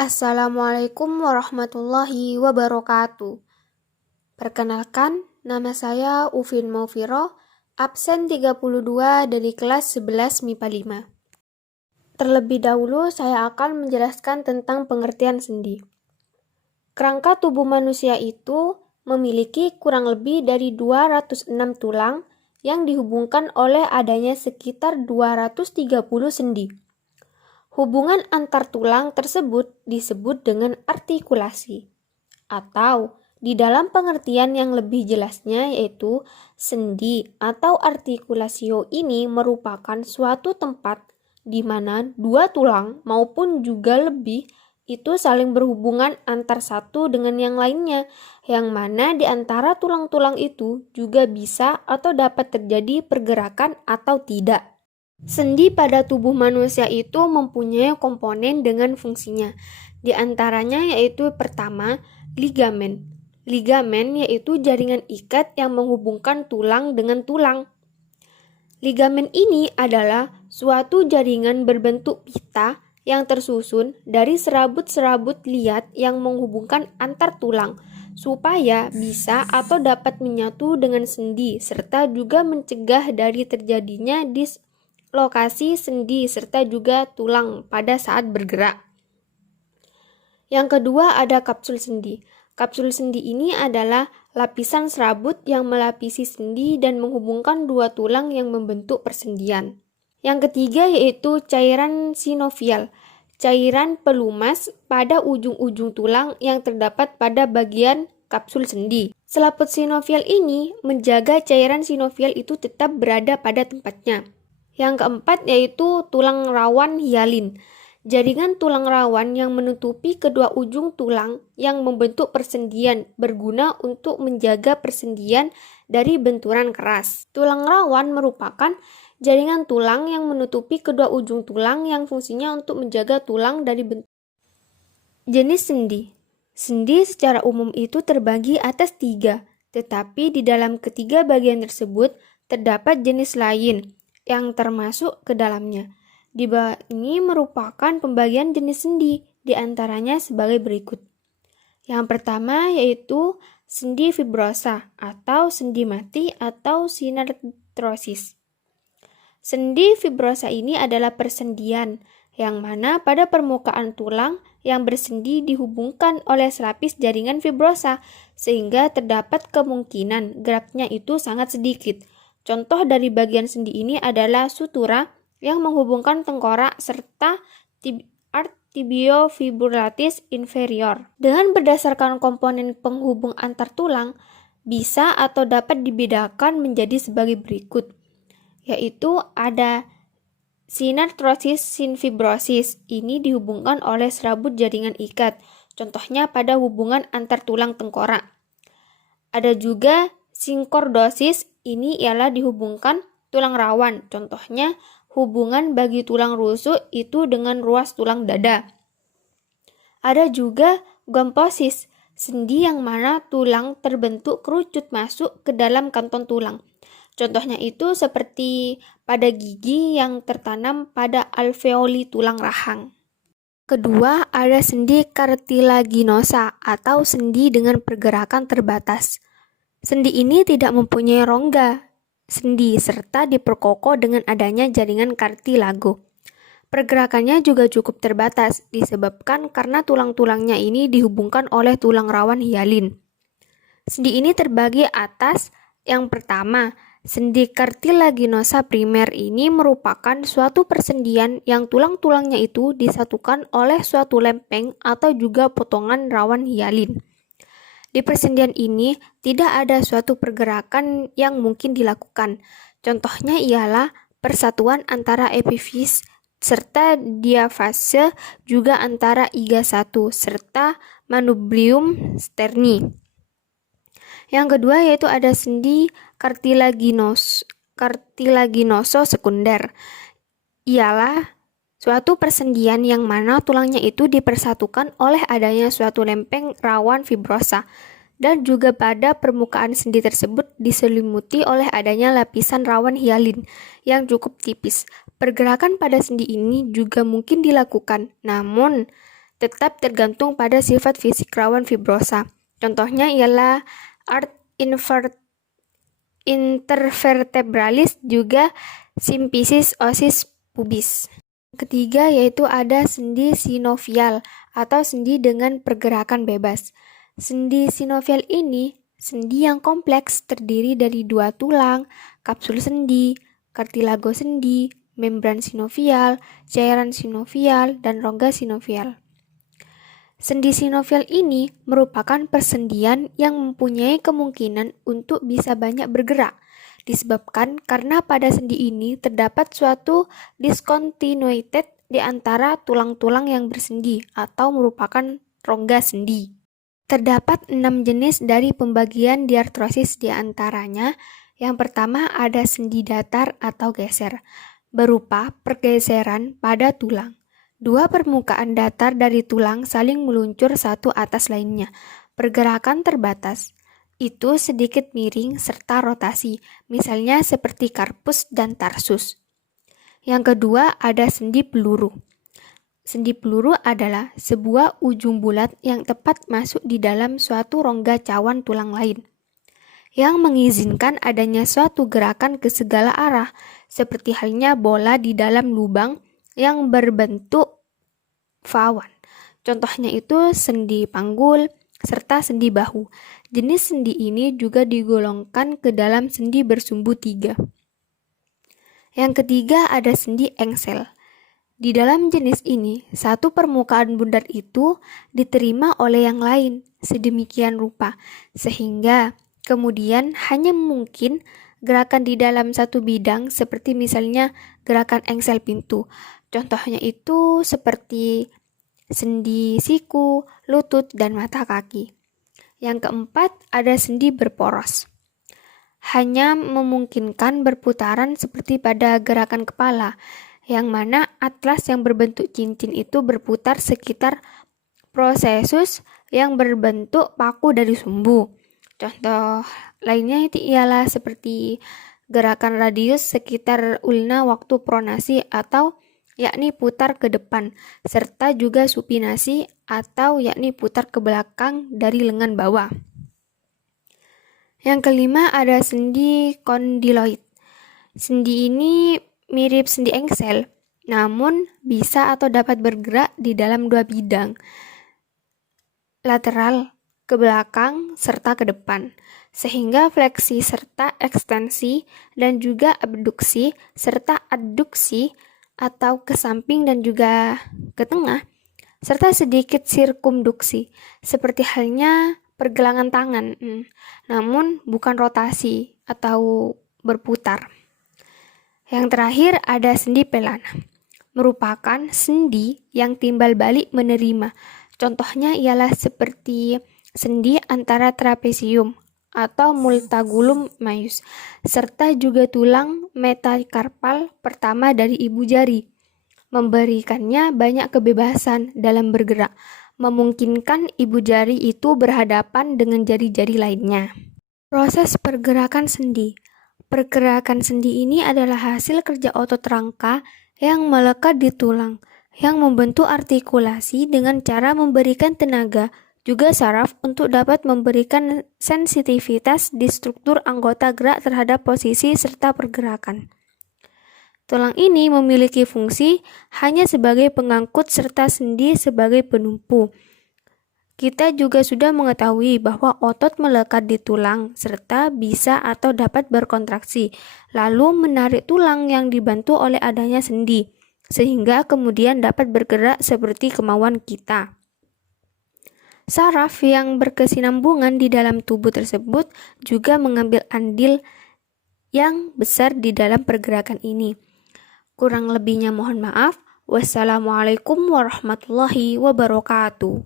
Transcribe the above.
Assalamualaikum warahmatullahi wabarakatuh. Perkenalkan, nama saya Ufin Maufiro, absen 32 dari kelas 11 MIPA 5. Terlebih dahulu saya akan menjelaskan tentang pengertian sendi. Kerangka tubuh manusia itu memiliki kurang lebih dari 206 tulang yang dihubungkan oleh adanya sekitar 230 sendi. Hubungan antar tulang tersebut disebut dengan artikulasi, atau di dalam pengertian yang lebih jelasnya yaitu sendi atau artikulasio ini merupakan suatu tempat di mana dua tulang maupun juga lebih itu saling berhubungan antar satu dengan yang lainnya, yang mana di antara tulang-tulang itu juga bisa atau dapat terjadi pergerakan atau tidak. Sendi pada tubuh manusia itu mempunyai komponen dengan fungsinya. Di antaranya yaitu pertama, ligamen. Ligamen yaitu jaringan ikat yang menghubungkan tulang dengan tulang. Ligamen ini adalah suatu jaringan berbentuk pita yang tersusun dari serabut-serabut liat yang menghubungkan antar tulang supaya bisa atau dapat menyatu dengan sendi serta juga mencegah dari terjadinya dislokasi sendi serta juga tulang pada saat bergerak. Yang kedua ada kapsul sendi. Kapsul sendi ini adalah lapisan serabut yang melapisi sendi dan menghubungkan dua tulang yang membentuk persendian. Yang ketiga yaitu cairan sinovial, cairan pelumas pada ujung-ujung tulang yang terdapat pada bagian kapsul sendi. Selaput sinovial ini menjaga cairan sinovial itu tetap berada pada tempatnya. Yang keempat yaitu tulang rawan hialin. Jaringan tulang rawan yang menutupi kedua ujung tulang yang membentuk persendian berguna untuk menjaga persendian dari benturan keras. Tulang rawan merupakan jaringan tulang yang menutupi kedua ujung tulang yang fungsinya untuk menjaga tulang dari benturan. Jenis sendi. Sendi secara umum itu terbagi atas 3, tetapi di dalam ketiga bagian tersebut terdapat jenis lain yang termasuk ke dalamnya. Di bawah ini merupakan pembagian jenis sendi, di antaranya sebagai berikut. Yang pertama yaitu sendi fibrosa atau sendi mati atau sinartrosis. Sendi fibrosa ini adalah persendian yang mana pada permukaan tulang yang bersendi dihubungkan oleh selapis jaringan fibrosa sehingga terdapat kemungkinan geraknya itu sangat sedikit. Contoh dari bagian sendi ini adalah sutura yang menghubungkan tengkorak serta tibiofibrularis inferior. Dengan berdasarkan komponen penghubung antar tulang, bisa atau dapat dibedakan menjadi sebagai berikut, yaitu ada sinartrosis sinfibrosis. Ini dihubungkan oleh serabut jaringan ikat, contohnya pada hubungan antar tulang tengkorak. Ada juga sinkordosis, ini ialah dihubungkan tulang rawan, contohnya hubungan bagi tulang rusuk itu dengan ruas tulang dada. Ada juga gomposis, sendi yang mana tulang terbentuk kerucut masuk ke dalam kantong tulang. Contohnya itu seperti pada gigi yang tertanam pada alveoli tulang rahang. Kedua, ada sendi kartilaginosa atau sendi dengan pergerakan terbatas. Sendi ini tidak mempunyai rongga sendi serta diperkokoh dengan adanya jaringan kartilago. Pergerakannya juga cukup terbatas disebabkan karena tulang-tulangnya ini dihubungkan oleh tulang rawan hialin. Sendi ini terbagi atas yang pertama, sendi kartilaginosa primer ini merupakan suatu persendian yang tulang-tulangnya itu disatukan oleh suatu lempeng atau juga potongan rawan hialin. Di persendian ini tidak ada suatu pergerakan yang mungkin dilakukan. Contohnya ialah persatuan antara epifis serta diafase, juga antara iga 1 serta manubrium sterni. Yang kedua yaitu ada sendi kartilaginoso sekunder. Ialah suatu persendian yang mana tulangnya itu dipersatukan oleh adanya suatu lempeng rawan fibrosa dan juga pada permukaan sendi tersebut diselimuti oleh adanya lapisan rawan hialin yang cukup tipis. Pergerakan pada sendi ini juga mungkin dilakukan, namun tetap tergantung pada sifat fisik rawan fibrosa. Contohnya ialah arth intervertebralis juga symphysis osis pubis. Ketiga yaitu ada sendi sinovial atau sendi dengan pergerakan bebas. Sendi sinovial ini sendi yang kompleks terdiri dari 2 tulang, kapsul sendi, kartilago sendi, membran sinovial, cairan sinovial, dan rongga sinovial. Sendi sinovial ini merupakan persendian yang mempunyai kemungkinan untuk bisa banyak bergerak, disebabkan karena pada sendi ini terdapat suatu discontinuited di antara tulang-tulang yang bersendi atau merupakan rongga sendi. Terdapat 6 jenis dari pembagian diartrosis di antaranya. Yang pertama ada sendi datar atau geser, berupa pergeseran pada tulang. 2 permukaan datar dari tulang saling meluncur satu atas lainnya. Pergerakan terbatas, itu sedikit miring serta rotasi, misalnya seperti karpus dan tarsus. Yang kedua ada sendi peluru. Sendi peluru adalah sebuah ujung bulat yang tepat masuk di dalam suatu rongga cawan tulang lain, yang mengizinkan adanya suatu gerakan ke segala arah, seperti halnya bola di dalam lubang yang berbentuk fawan. Contohnya itu sendi panggul serta sendi bahu. Jenis sendi ini juga digolongkan ke dalam sendi bersumbu 3. Yang ketiga ada sendi engsel. Di dalam jenis ini, satu permukaan bundar itu diterima oleh yang lain sedemikian rupa, sehingga kemudian hanya mungkin gerakan di dalam satu bidang seperti misalnya gerakan engsel pintu. Contohnya itu seperti sendi siku, lutut, dan mata kaki. Yang keempat ada sendi berporos. Hanya memungkinkan berputaran seperti pada gerakan kepala, yang mana atlas yang berbentuk cincin itu berputar sekitar prosesus yang berbentuk paku dari sumbu. Contoh lainnya itu ialah seperti gerakan radius sekitar ulna waktu pronasi atau yakni putar ke depan, serta juga supinasi atau yakni putar ke belakang dari lengan bawah. Yang kelima ada sendi kondiloid. Sendi ini mirip sendi engsel, namun bisa atau dapat bergerak di dalam 2 bidang, lateral, ke belakang, serta ke depan, sehingga fleksi serta ekstensi dan juga abduksi serta adduksi atau ke samping dan juga ke tengah, serta sedikit sirkumduksi, seperti halnya pergelangan tangan, namun bukan rotasi atau berputar. Yang terakhir ada sendi pelana, merupakan sendi yang timbal balik menerima. Contohnya ialah seperti sendi antara trapesium atau multagulum maius, serta juga tulang metakarpal pertama dari ibu jari, memberikannya banyak kebebasan dalam bergerak, memungkinkan ibu jari itu berhadapan dengan jari-jari lainnya. Proses pergerakan sendi. Pergerakan sendi ini adalah hasil kerja otot rangka yang melekat di tulang, yang membentuk artikulasi dengan cara memberikan tenaga, juga saraf untuk dapat memberikan sensitivitas di struktur anggota gerak terhadap posisi serta pergerakan. Tulang ini memiliki fungsi hanya sebagai pengangkut serta sendi sebagai penumpu. Kita juga sudah mengetahui bahwa otot melekat di tulang serta bisa atau dapat berkontraksi, lalu menarik tulang yang dibantu oleh adanya sendi, sehingga kemudian dapat bergerak seperti kemauan kita. Saraf yang berkesinambungan di dalam tubuh tersebut juga mengambil andil yang besar di dalam pergerakan ini. Kurang lebihnya mohon maaf. Wassalamualaikum warahmatullahi wabarakatuh.